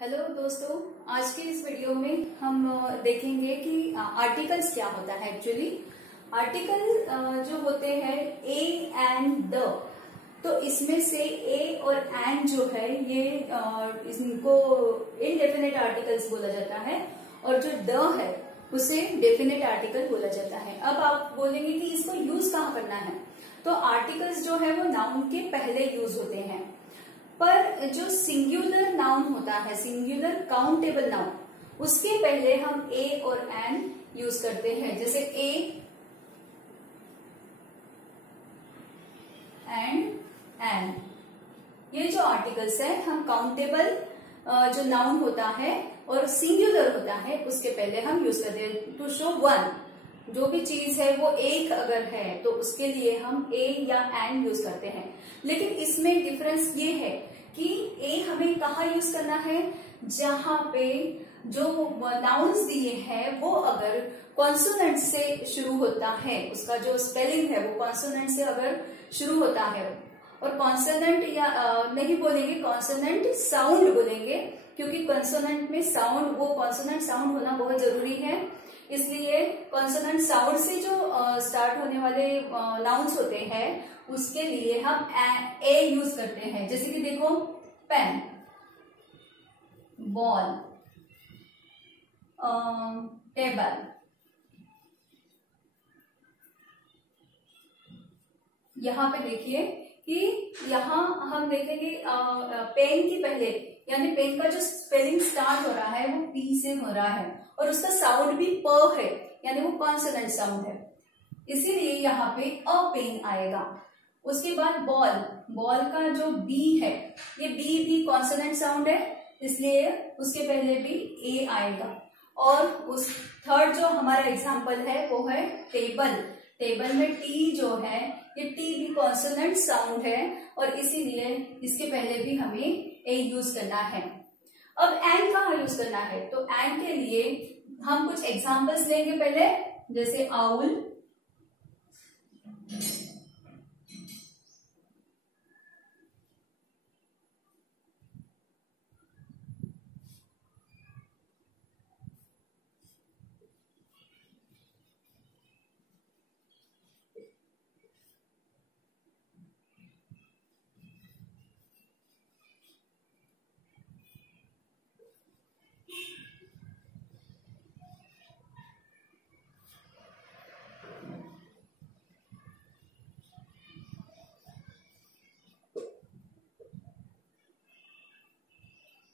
Hello दोस्तों, आज की इस वीडियो में हम देखेंगे कि आर्टिकल्स क्या होता है। एक्चुअली आर्टिकल जो होते हैं ए एंड द, तो इसमें से ए और एंड जो है ये इनको इनडेफिनेट आर्टिकल्स बोला जाता है और जो द है उसे डेफिनेट आर्टिकल बोला जाता है। अब आप बोलेंगे कि इसको यूज कहाँ करना है, तो आर्टिकल्स जो है वो नाउन के पहले यूज होते हैं, पर जो सिंगुलर नाउन होता है, सिंगुलर काउंटेबल नाउन, उसके पहले हम ए और एन यूज करते हैं। जैसे ए एंड एन, ये जो आर्टिकल्स है हम काउंटेबल जो नाउन होता है और सिंगुलर होता है उसके पहले हम यूज करते हैं टू शो वन। जो भी चीज है वो एक अगर है तो उसके लिए हम ए या एन यूज करते हैं। लेकिन इसमें डिफरेंस ये है कि ए हमें कहाँ यूज करना है, जहां पे जो नाउन्स दिए हैं वो अगर कॉन्सोनेंट से शुरू होता है, उसका जो स्पेलिंग है वो कॉन्सोनेंट से अगर शुरू होता है, और कॉन्सोनेंट या नहीं बोलेंगे, कॉन्सोनेंट साउंड बोलेंगे, क्योंकि कॉन्सोनेंट में साउंड, वो कॉन्सोनेंट साउंड होना बहुत जरूरी है। इसलिए कॉन्सोनेंट साउंड से जो स्टार्ट होने वाले नाउन्स होते हैं उसके लिए हम ए यूज करते हैं। जैसे कि देखो, पेन, बॉल, टेबल, यहां पे देखिए कि यहां हम देखेंगे पेन के पहले, यानी पेन का जो स्पेलिंग स्टार्ट हो रहा है वो पी से हो रहा है और उसका साउंड भी प है, यानी वो कॉन्सोनेंट साउंड है, इसीलिए यहाँ पे अ पेन आएगा। उसके बाद बॉल, बॉल का जो बी है, ये बी भी कॉन्सोनेंट साउंड है, इसलिए उसके पहले भी ए आएगा। और उस थर्ड जो हमारा एग्जाम्पल है वो है टेबल। टेबल में टी जो है, ये टी भी कॉन्सोनेंट साउंड है और इसीलिए इसके पहले भी हमें ए यूज करना है। अब एन कहाँ यूज करना है, तो एन के लिए हम कुछ एग्जाम्पल्स लेंगे पहले, जैसे आउल,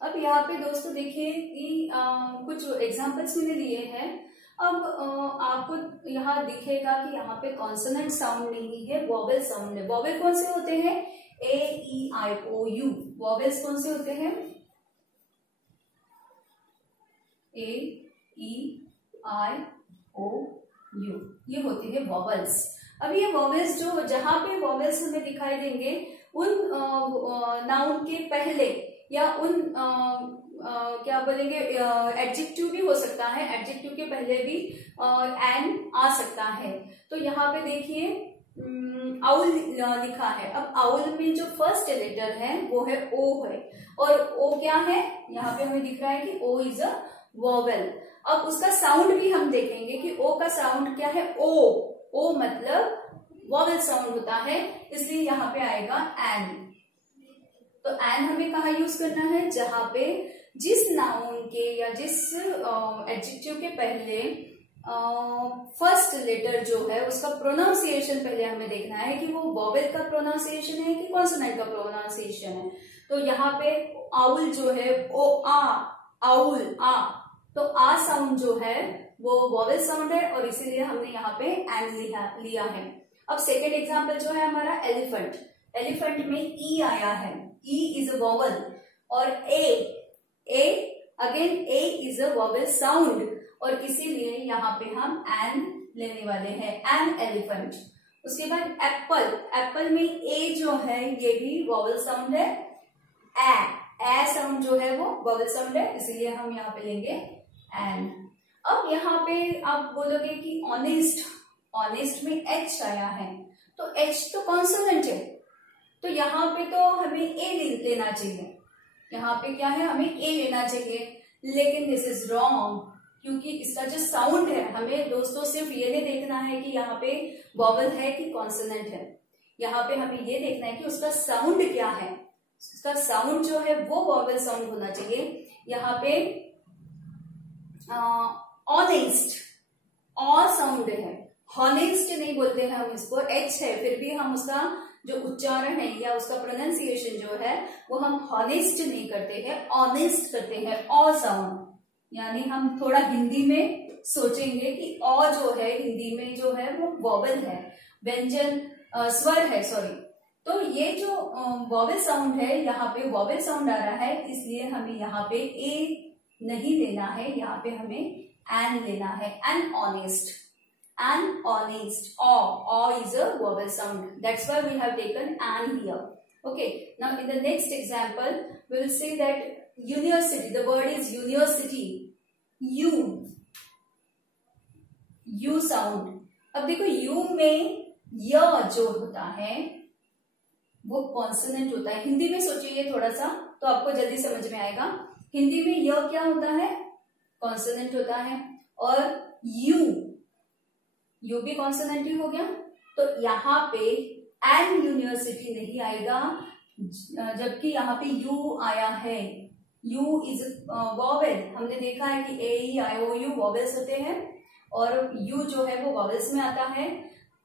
अब यहाँ पे दोस्तों देखिए कि कुछ एग्जाम्पल्स मैंने लिए हैं। अब आपको यहाँ दिखेगा कि यहाँ पे कॉन्सोनेंट साउंड नहीं है, वॉवेल साउंड है। वॉवेल कौन से होते हैं, ए ई आई ओ यू, वॉवेल्स कौन से होते हैं, ए ई आई ओ यू, ये होते हैं वॉवेल्स। अब ये वॉवेल्स जो जहां पे वॉवेल्स हमें दिखाई देंगे उन नाउन के पहले या उन क्या बोलेंगे, एडजेक्टिव भी हो सकता है, एडजेक्टिव के पहले भी एन आ सकता है। तो यहाँ पे देखिए आउल लिखा है। अब आउल में जो फर्स्ट लेटर है वो है ओ है, और ओ क्या है, यहाँ पे हमें दिख रहा है कि ओ इज अ वॉवेल। अब उसका साउंड भी हम देखेंगे कि ओ का साउंड क्या है, ओ, ओ मतलब वॉवेल साउंड होता है, इसलिए यहाँ पे आएगा एन। तो एन हमें कहाँ यूज करना है, जहां पे जिस नाउन के या जिस एडजेक्टिव के पहले फर्स्ट लेटर जो है उसका प्रोनाउंसिएशन पहले हमें देखना है कि वो वॉवेल का प्रोनाउंसिएशन है कि कॉन्सोनेंट का प्रोनाउंसिएशन है। तो यहाँ पे आउल जो है ओ आ, आउल आ, तो आ साउंड जो है वो वॉवेल साउंड है और इसीलिए हमने यहाँ पे एन लिया है। अब सेकेंड एग्जाम्पल जो है हमारा एलिफेंट। एलिफेंट में ई आया है, ई इज अ वॉवेल, और A again A is a vowel sound, और इसीलिए यहाँ पे हम एन लेने वाले हैं, एन एलिफेंट। उसके बाद एप्पल, एप्पल में ए जो है ये भी वॉवेल साउंड है, ए साउंड जो है वो वॉवेल साउंड है, इसीलिए हम यहाँ पे लेंगे एन। अब यहाँ पे आप बोलोगे कि ऑनेस्ट, ऑनेस्ट में एच आया है, तो एच तो कॉन्सोनेंट है, तो यहाँ पे तो हमें ए लेना चाहिए, यहाँ पे क्या है, हमें ए लेना चाहिए, लेकिन दिस इज रॉन्ग, क्योंकि इसका जो साउंड है, हमें दोस्तों सिर्फ ये नहीं देखना है कि यहाँ पे वॉवल है कि कॉन्सोनेंट है, यहाँ पे हमें ये देखना है कि उसका साउंड क्या है। उसका साउंड जो है वो वॉवल साउंड होना चाहिए। यहाँ पे ऑनेस्ट, ऑ साउंड है, हॉनेस्ट नहीं बोलते हैं हम इसको, एच है, फिर भी हम उसका जो उच्चारण है या उसका प्रोनाउंसिएशन जो है वो हम हॉनेस्ट नहीं करते हैं, ऑनेस्ट करते हैं, ऑ साउंड। यानी हम थोड़ा हिंदी में सोचेंगे कि ऑ जो है हिंदी में जो है वो वॉवल है, व्यंजन स्वर है, सॉरी। तो ये जो वॉवल साउंड है, यहाँ पे वॉवल साउंड आ रहा है, इसलिए हमें यहाँ पे ए नहीं लेना है, यहाँ पे हमें एन लेना है, an honest, an honest, O is a vowel sound, that's why we have taken an here. Okay, now in the next example we will say that university, the word is university, u sound। अब देखो u में य जो होता है वो consonant होता है। हिंदी में सोचिए थोड़ा सा तो आपको जल्दी समझ में आएगा। हिंदी में य क्या होता है, कॉन्सोनेंट होता है, और यू भी कॉन्सोनेंट ही हो गया। तो यहाँ पे एन यूनिवर्सिटी नहीं आएगा, जबकि यहाँ पे यू आया है। यू इज वॉवेल, हमने देखा है कि ए ई आई ओ यू वॉवेल्स होते हैं और यू जो है वो वॉवेल्स में आता है।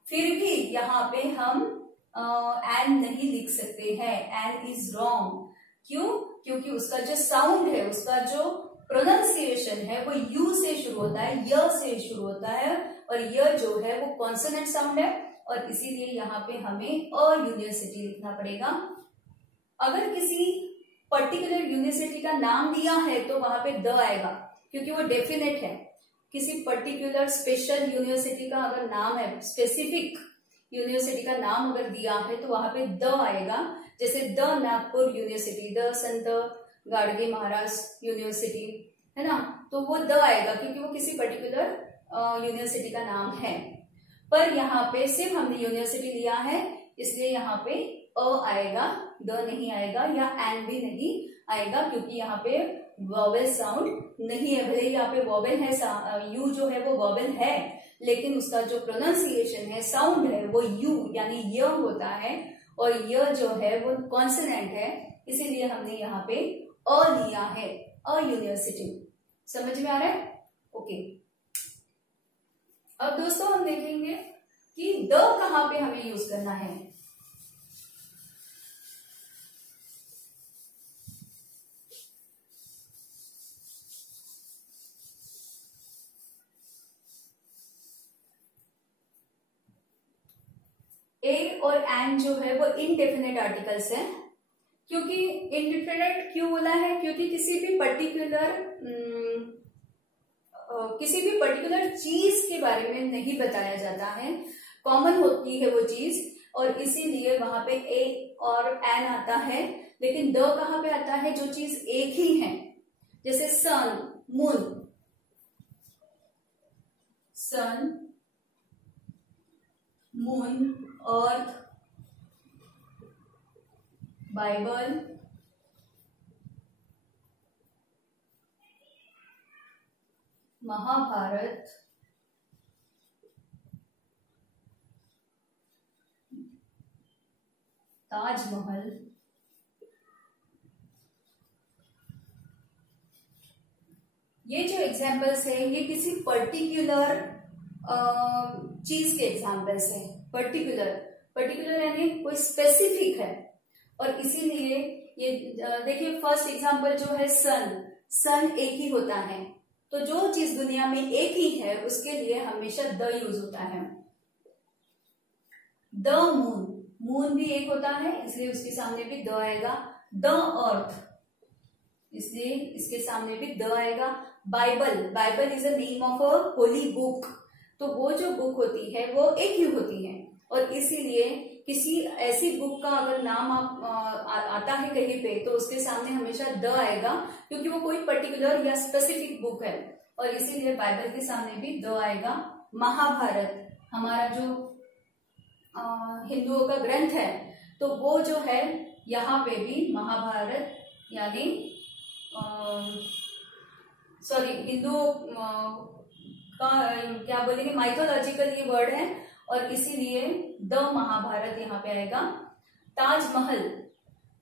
फिर भी यहाँ पे हम एन नहीं लिख सकते हैं, एन इज रॉन्ग। क्यों? क्योंकि उसका जो साउंड है, उसका जो प्रोनाउंसिएशन है वो यू से शुरू होता है, य से शुरू होता है, और य जो है वो कॉन्सोनेंट साउंड है, और इसीलिए यहाँ पे हमें अ यूनिवर्सिटी लिखना पड़ेगा। अगर किसी पर्टिकुलर यूनिवर्सिटी का नाम दिया है तो वहां पे द आएगा, क्योंकि वो डेफिनेट है। किसी पर्टिकुलर स्पेशल यूनिवर्सिटी का अगर नाम है, स्पेसिफिक यूनिवर्सिटी का नाम अगर दिया है तो वहां पे द आएगा। जैसे the Nagpur university, the Sant Gadge Maharaj university, है ना, तो वो द आएगा क्योंकि वो किसी पर्टिकुलर यूनिवर्सिटी का नाम है। पर यहाँ पे सिर्फ हमने यूनिवर्सिटी लिया है, इसलिए यहाँ पे अ आएगा, द नहीं आएगा, या एन भी नहीं आएगा, क्योंकि यहाँ पे वॉवेल साउंड नहीं है। भले ही यहाँ पे वॉवेल है, यू जो है वो वॉवेल है, लेकिन उसका जो प्रोनाउंसिएशन है, साउंड है, वो यू यानी य होता है, और य जो है वो कॉन्सोनेंट है, इसीलिए हमने यहाँ पे अ लिया है, अ यूनिवर्सिटी। समझ में आ रहा है? ओके। अब दोस्तों हम देखेंगे कि द कहां पे हमें यूज करना है। ए और एन जो है वो इनडेफिनेट आर्टिकल्स हैं। क्योंकि इनडेफिनेट क्यों बोला है? क्योंकि किसी भी पर्टिकुलर चीज के बारे में नहीं बताया जाता है, कॉमन होती है वो चीज, और इसीलिए वहां पे ए और एन आता है। लेकिन द कहां पे आता है? जो चीज एक ही है, जैसे सन, मून, सन, मून, अर्थ, बाइबल, महाभारत, ताजमहल, ये जो एग्जाम्पल्स है ये किसी पर्टिकुलर चीज के एग्जाम्पल्स है। पर्टिकुलर यानी कोई स्पेसिफिक है, और इसीलिए ये देखिए फर्स्ट एग्जाम्पल जो है सन एक ही होता है, तो जो चीज दुनिया में एक ही है उसके लिए हमेशा द यूज होता है। द मून भी एक होता है, इसलिए उसके सामने भी द आएगा। द अर्थ, इसलिए इसके सामने भी द आएगा। Bible is a name of a Holi book, तो वो जो बुक होती है वो एक ही होती है, और इसीलिए किसी ऐसी बुक का अगर नाम आता है कहीं पे तो उसके सामने हमेशा द आएगा, क्योंकि वो कोई पर्टिकुलर या स्पेसिफिक बुक है, और इसीलिए बाइबल के सामने भी द आएगा। महाभारत हमारा जो हिंदुओं का ग्रंथ है, तो वो जो है यहाँ पे भी महाभारत यानी सॉरी हिंदू का क्या बोलेंगे, माइथोलॉजिकल ये वर्ड है और इसीलिए द महाभारत यहाँ पे आएगा। ताजमहल,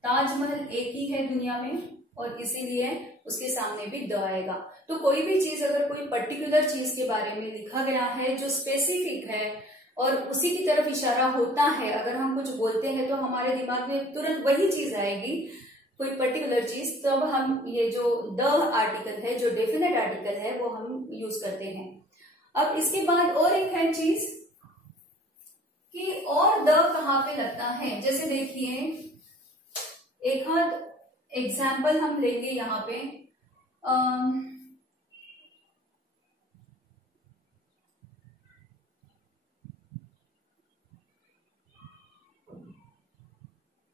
ताजमहल एक ही है दुनिया में और इसीलिए उसके सामने भी द आएगा। तो कोई भी चीज अगर कोई पर्टिकुलर चीज के बारे में लिखा गया है जो स्पेसिफिक है और उसी की तरफ इशारा होता है, अगर हम कुछ बोलते हैं तो हमारे दिमाग में तुरंत वही चीज आएगी, कोई पर्टिकुलर चीज, तब हम ये जो द आर्टिकल है, जो डेफिनेट आर्टिकल है, वो हम यूज करते हैं। अब इसके बाद और एक है चीज कि और द कहाँ पे लगता है। जैसे देखिए एक आध एग्जाम्पल हम लेंगे यहाँ पे।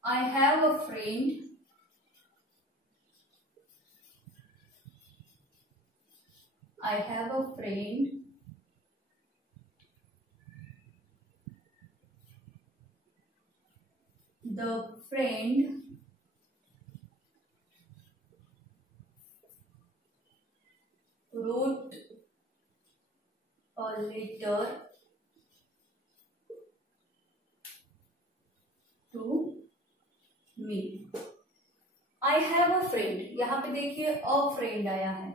I have a friend. I have a friend. The friend wrote a letter to me. I have a friend, यहाँ पे देखिए a friend आया है।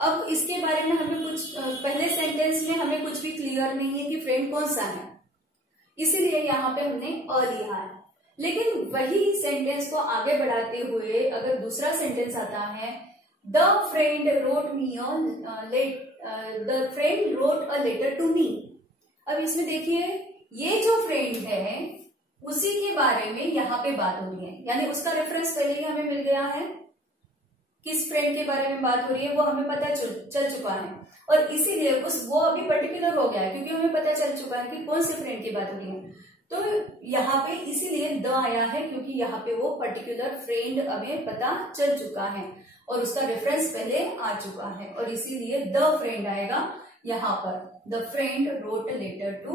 अब इसके बारे में हमें कुछ पहले सेंटेंस में हमें कुछ भी क्लियर नहीं है कि फ्रेंड कौन सा है, इसीलिए यहाँ पे हमने अ लिखा है। लेकिन वही सेंटेंस को आगे बढ़ाते हुए अगर दूसरा सेंटेंस आता है, the friend wrote me the friend wrote a letter to me. अब इसमें देखिए ये जो फ्रेंड है उसी के बारे में यहाँ पे बात हो रही है, यानी उसका रेफरेंस पहले ही हमें मिल गया है। किस फ्रेंड के बारे में बात हो रही है वो हमें पता चल चुका है और इसीलिए वो अभी पर्टिकुलर हो गया है क्योंकि हमें पता चल चुका है कि कौन से फ्रेंड की बात हो रही है। तो यहाँ पे इसीलिए द आया है क्योंकि यहाँ पे वो पर्टिकुलर फ्रेंड हमें पता चल चुका है और उसका रेफरेंस पहले आ चुका है और इसीलिए द फ्रेंड आएगा यहाँ पर। The friend wrote a letter to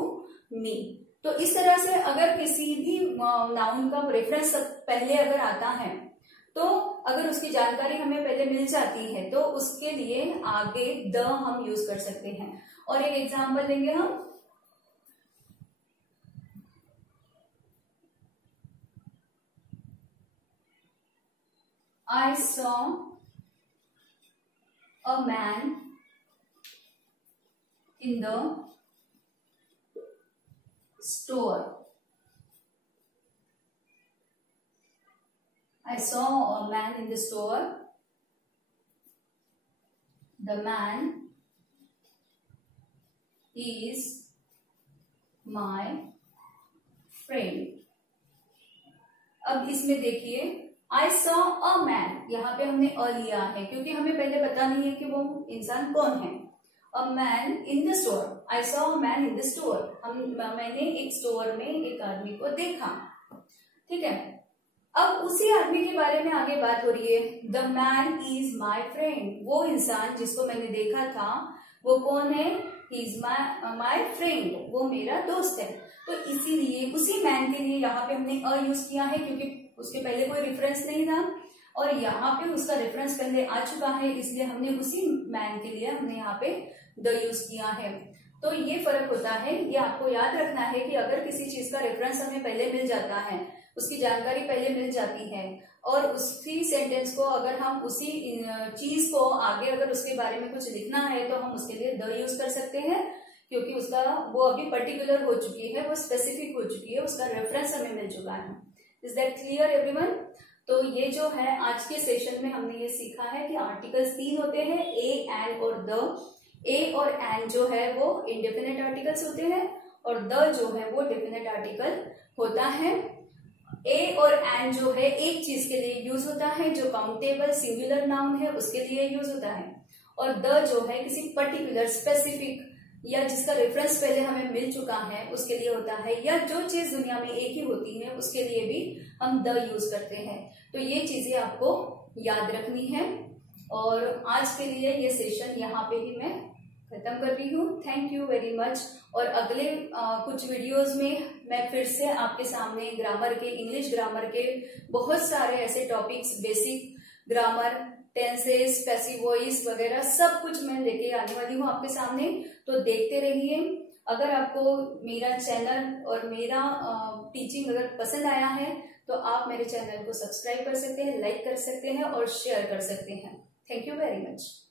me. तो इस तरह से अगर किसी भी नाउन का रेफरेंस पहले अगर आता है तो अगर उसकी जानकारी हमें पहले मिल जाती है तो उसके लिए आगे द हम यूज कर सकते हैं। और एक एग्जांपल देंगे हम। I saw a man in the store. I saw a man in the store. The man is my friend. अब इसमें देखिए I saw a man, यहाँ पे हमने अ लिया है क्योंकि हमें पहले पता नहीं है कि वो इंसान कौन है। A man in the store. I saw a man in the store. मैंने एक स्टोर में एक आदमी को देखा, ठीक है। अब उसी आदमी के बारे में आगे बात हो रही है। The man is my friend, वो इंसान जिसको मैंने देखा था वो कौन है? इज माई फ्रेंड, वो मेरा दोस्त है। तो इसीलिए उसी मैन के लिए यहाँ पे हमने अ यूज किया है क्योंकि उसके पहले कोई रेफरेंस नहीं था और यहाँ पे उसका रेफरेंस पहले आ चुका है, इसलिए हमने उसी मैन के लिए हमने यहाँ पे द यूज किया है। तो ये फर्क होता है, ये आपको याद रखना है कि अगर किसी चीज का रेफरेंस हमें पहले मिल जाता है, उसकी जानकारी पहले मिल जाती है और उसी सेंटेंस को अगर हम उसी चीज को आगे अगर उसके बारे में कुछ लिखना है तो हम उसके लिए द यूज कर सकते हैं क्योंकि उसका वो अभी पर्टिकुलर हो चुकी है, वो स्पेसिफिक हो चुकी है, उसका रेफरेंस हमें मिल चुका है। Is that clear everyone? तो ये जो है आज के सेशन में हमने ये सीखा है कि आर्टिकल्स 3 होते हैं, ए, एन और द। ए और एन जो है वो इंडेफिनेट आर्टिकल्स होते हैं और द जो है वो डेफिनेट आर्टिकल होता है। ए और एन जो है एक चीज के लिए यूज होता है जो काउंटेबल सिंगुलर नाउन है उसके लिए यूज होता है और द जो है किसी पर्टिकुलर स्पेसिफिक या जिसका रेफरेंस पहले हमें मिल चुका है उसके लिए होता है, या जो चीज दुनिया में एक ही होती है उसके लिए भी हम द यूज करते हैं। तो ये चीजें आपको याद रखनी है और आज के लिए ये सेशन यहाँ पे ही मैं खत्म कर रही हूँ। Thank you very much. और अगले कुछ वीडियोस में मैं फिर से आपके सामने ग्रामर के, इंग्लिश ग्रामर के बहुत सारे ऐसे topics, basic grammar, tenses, passive voice वगैरह सब कुछ मैं लेके आने वाली हूँ आपके सामने। तो देखते रहिए। अगर आपको मेरा चैनल और मेरा टीचिंग अगर पसंद आया है तो आप मेरे चैनल को सब्सक्राइब कर सकते हैं, लाइक कर सकते हैं और शेयर कर सकते हैं। Thank you very much.